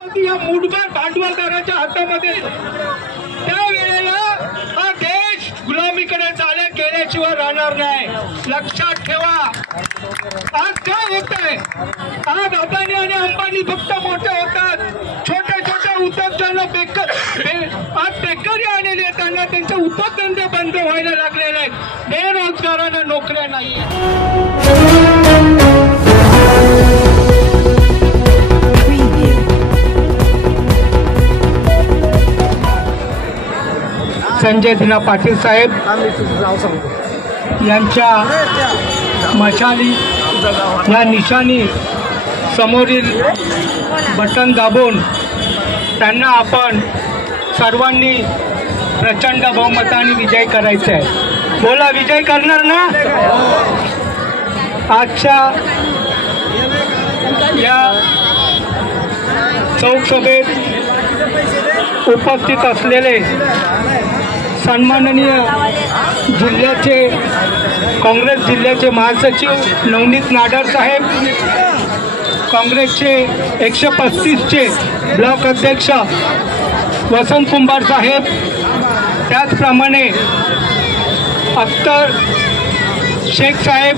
या मुठभर भांडवलदाराच्या हातामध्ये त्यावेळेला हा देश गुलामीकडे गेल्याशिवाय राहणार नाही। लक्षात ठेवा। आज काय होत आहे, आज अदानी आणि अंबानी फक्त मोठे होतात, छोट्या छोट्या उद्योजकांना आज बेकारी आलेले आहेत, त्यांना त्यांचे उद्योगधंदे बंद व्हायला लागलेले आहेत, बेरोजगारांना नोकऱ्या नाही। संजय दिना पाटील साहेब यांच्या मशाली या निशाणी समोरील बटन दाबून त्यांना आपण सर्वांनी प्रचंड बहुमताने विजय करायचा आहे। बोला, विजय करणार ना? आजच्या या चौकसभेत उपस्थित असलेले सन्माननीय जिल्ह्याचे काँग्रेस जिल्ह्याचे महासचिव नवनीत नाडर साहेब, काँग्रेसचे 135चे ब्लॉक अध्यक्ष वसंत कुंभार साहेब, त्याचप्रमाणे अख्तर शेख साहेब,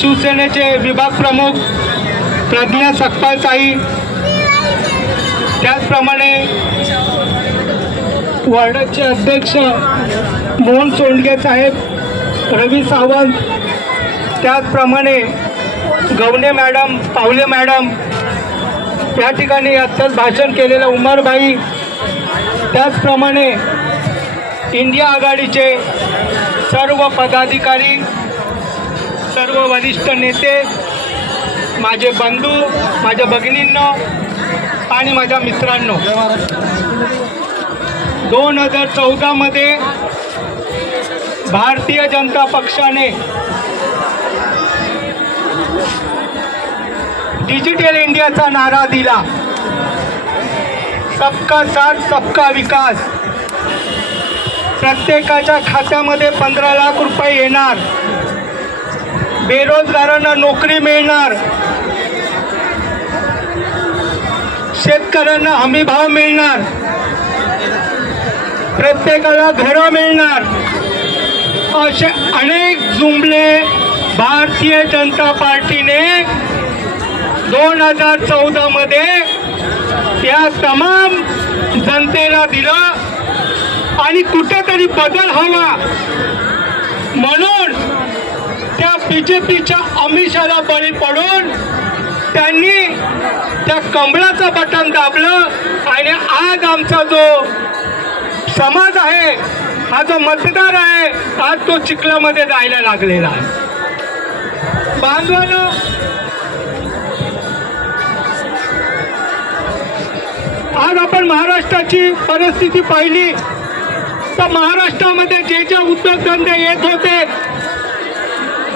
शिवसेनेचे विभाग प्रमुख प्रज्ञा सकपाल ताई, त्याचप्रमाणे वार्डाचे अध्यक्ष मोहन सोंडगे साहेब, रवी सावंत, त्याचप्रमाणे गवणे मॅडम, पावले मॅडम, या ठिकाणी आत्ताच भाषण केलेलं उमरबाई, त्याचप्रमाणे इंडिया आघाडीचे सर्व पदाधिकारी, सर्व वरिष्ठ नेते, माझे बंधू, माझ्या भगिनींनो आणि माझ्या मित्रांनो, 2014 मध्ये भारतीय जनता पक्षाने डिजिटल इंडियाचा नारा दिला। सबका साथ सबका विकास, प्रत्येकाच्या खात्यामध्ये 15 लाख रुपये येणार, बेरोजगारांना नोकरी मिळणार, शेतकऱ्यांना हमी भाव मिळणार, प्रत्येकाला घरं मिळणार, असे अनेक जुमले भारतीय जनता पार्टीने 2014 मध्ये या तमाम जनतेला दिलं आणि कुठेतरी बदल हवा म्हणून त्या बीजेपीच्या आमिषाला बळी पडून त्यांनी त्या कमळाचं बटन दाबलं आणि आज आमचा जो समाज आहे, हा जो मतदार आहे, आज तो चिखलामध्ये जायला लागलेला आहे। बांधवांनो, आज आपण महाराष्ट्राची परिस्थिती पाहिली तर महाराष्ट्रामध्ये जे जे उद्योगधंदे येत होते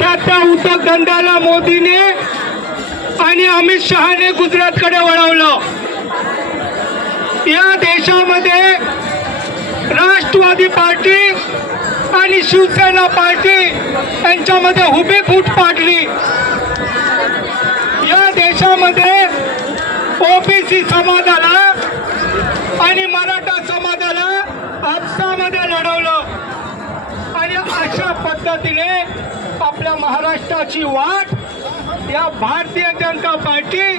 त्या उद्योगधंद्याला मोदीने आणि अमित शहाने गुजरातकडे वळवलं। या देशामध्ये राष्ट्रवादी पार्टी आणि शिवसेना पार्टी यांच्यामध्ये हुबे फूट पाडली। या देशामध्ये ओबीसी समाजाला आणि मराठा समाजाला आपसामध्ये लढवलं आणि अशा पद्धतीने आपल्या महाराष्ट्राची वाट या भारतीय जनता पार्टी,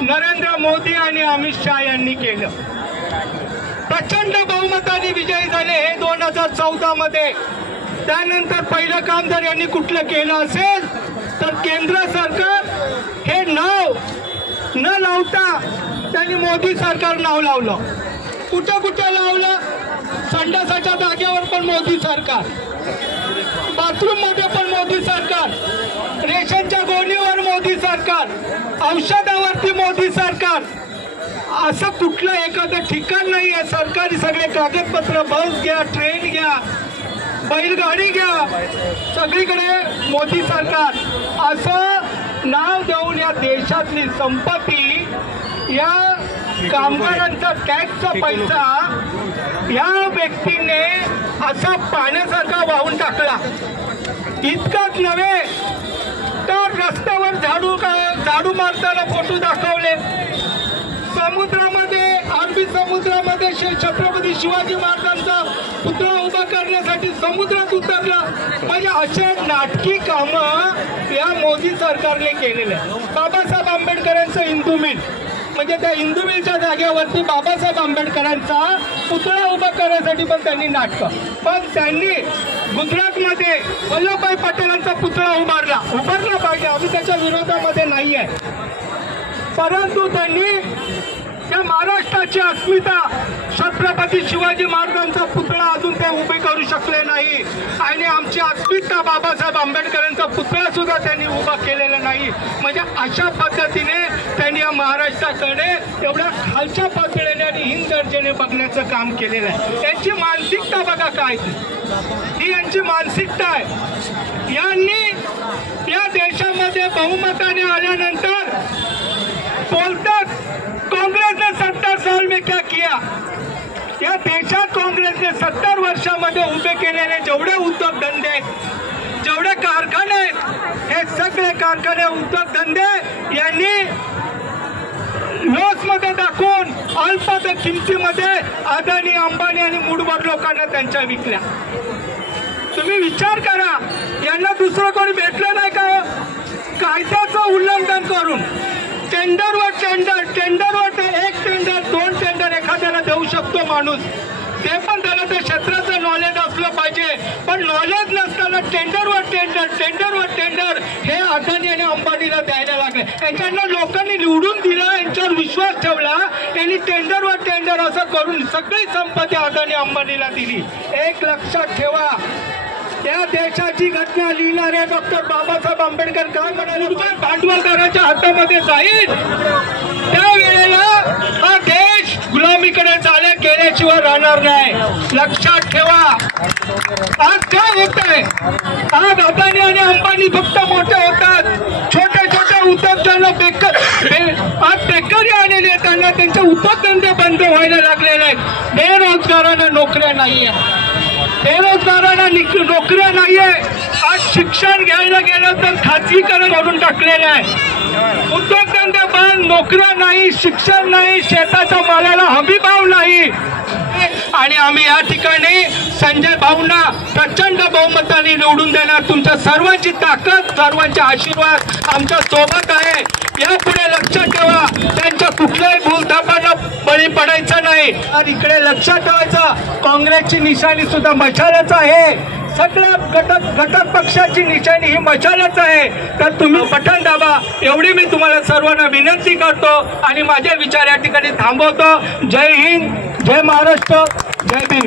नरेंद्र मोदी आणि अमित शहा यांनी केलं। प्रचंड बहुमताने विजयी झाले हे 2014 मध्ये। त्यानंतर पहिलं काम जर यांनी कुठलं केलं असेल तर केंद्र सरकार हे नाव न लावता त्यांनी मोदी सरकार नाव लावलं। कुठं कुठं लावलं? संडासाच्या जागेवर पण मोदी सरकार, बाथरूम मध्ये पण मोदी सरकार, रेशनच्या गोणीवर मोदी सरकार, औषधावरती मोदी सरकार, असं कुठलं एखादं ठिकाण नाही आहे। सरकारी सगळे कागदपत्र, बस घ्या, ट्रेन घ्या, बैलगाडी घ्या, सगळीकडे मोदी सरकार असं नाव देऊन या देशातली संपत्ती, या कामगारांचा टॅक्सचा पैसा या व्यक्तीने असा पाण्यासारखा वाहून टाकला। इतकंच नव्हे तर रस्त्यावर झाडू मारताना फोटो दाखवले, समुद्रामध्ये, अरबी समुद्रामध्ये छत्रपती शिवाजी महाराजांचा पुतळा उभा करण्यासाठी समुद्रात उतरला. म्हणजे असे नाटकी कामं या मोदी सरकारने केलेले आहे. बाबासाहेब आंबेडकरांचं हिंदू मिल, म्हणजे त्या हिंदू मिलच्या जागेवरती बाबासाहेब आंबेडकरांचा पुतळा उभा करण्यासाठी पण त्यांनी नाटकं, पण त्यांनी गुजरातमध्ये वल्लभभाई पटेलांचा पुतळा उभारला पाहिजे, आम्ही त्याच्या विरोधामध्ये नाही आहे. परंतु त्यांनी त्या महाराष्ट्राची अस्मिता, छत्रपती शिवाजी महाराजांचा पुतळा अजून ते उभे करू शकले नाही. आणि आमची अस्मिता बाबासाहेब आंबेडकरांचा पुतळा सुद्धा त्यांनी उभा केलेला नाही. म्हणजे अशा पद्धतीने त्यांनी या महाराष्ट्राकडे एवढ्या खालच्या पातळीने आणि हीन दर्जाने बघण्याचं काम केलेलं आहे. यांची मानसिकता बघा काय, ही यांची मानसिकता आहे. यांनी या देशामध्ये बहुमताने आल्यानंतर बोलतात कांग्रेस ने 70 साल में क्या किया. या देशात काँग्रेसने 70 वर्षामध्ये उभे केलेले जेवढे उद्योगधंदे आहेत, जेवढे कारखाने आहेत, हे सगळे कारखाने उद्योगधंदे यांनी लॉसमध्ये दाखवून अल्प किमतीमध्ये अदानी, अंबानी आणि मुठभर लोकांना त्यांच्या विकल्या. तुम्ही विचार करा, यांना दुसरं कोणी भेटलं नाही का? कायद्याचं उल्लंघन करून टेंडरवर एक टेंडर, 2 टेंडर एखाद्याला देऊ शकतो माणूस, ते पण त्याला त्या क्षेत्राचं नॉलेज असलं पाहिजे. पण नॉलेज नसताना टेंडरवर टेंडर हे अदानी आणि अंबानीला द्यायला लागले. यांच्यानं लोकांनी निवडून दिला, यांच्यावर विश्वास ठेवला, यांनी टेंडरवर टेंडर असं करून सगळी संपत्ती अदानी अंबानीला दिली. एक लक्षात ठेवा, त्या देशाची घटना लिहिणारे डॉक्टर बाबासाहेब आंबेडकर काय म्हणाले, भांडवलदाराच्या हातामध्ये जाईल त्यावेळेला हा देश गुलामीकडे गेल्याशिवाय राहणार नाही. लक्षात ठेवा. आज काय होत आहे, आज अदानी आणि अंबानी फक्त मोठे होतात, छोटे उद्योगधंदे बेकारी आलेले आहेत, त्यांना त्यांचे उद्योगधंदे बंद व्हायला लागलेले आहेत. बेरोजगारांना नोकऱ्या नाहीये, नोकऱ्या नाहीये. आज शिक्षण घ्यायला गेलं तर खाजगीकरण करून टाकलेलं आहे. उद्योगधंदे बंद, नोकऱ्या नाही, शिक्षण नाही, शेताच्या मालाला हमी भाव नाही. आणि आम्ही या ठिकाणी संजय भाऊंना प्रचंड बहुमताने निवडून देणार. तुमच्या सर्वांची ताकद, सर्वांचे आशीर्वाद आमच्या सोबत आहे. यापुढे लक्षात ठेवा, त्यांच्या कुठल्याही भूलथापांना बळी पडायचं नाही. आणि इकडे लक्षात ठेवायचं, काँग्रेसची निशाणी सुद्धा मशालच आहे. सगळ्या घटक पक्षाची निशाणी ही मशालच आहे. तर तुम्ही बटन दाबा, एवढी मी तुम्हाला सर्वांना विनंती करतो आणि माझे विचार या ठिकाणी थांबवतो. जय हिंद, जय महाराष्ट्र, जय भीम.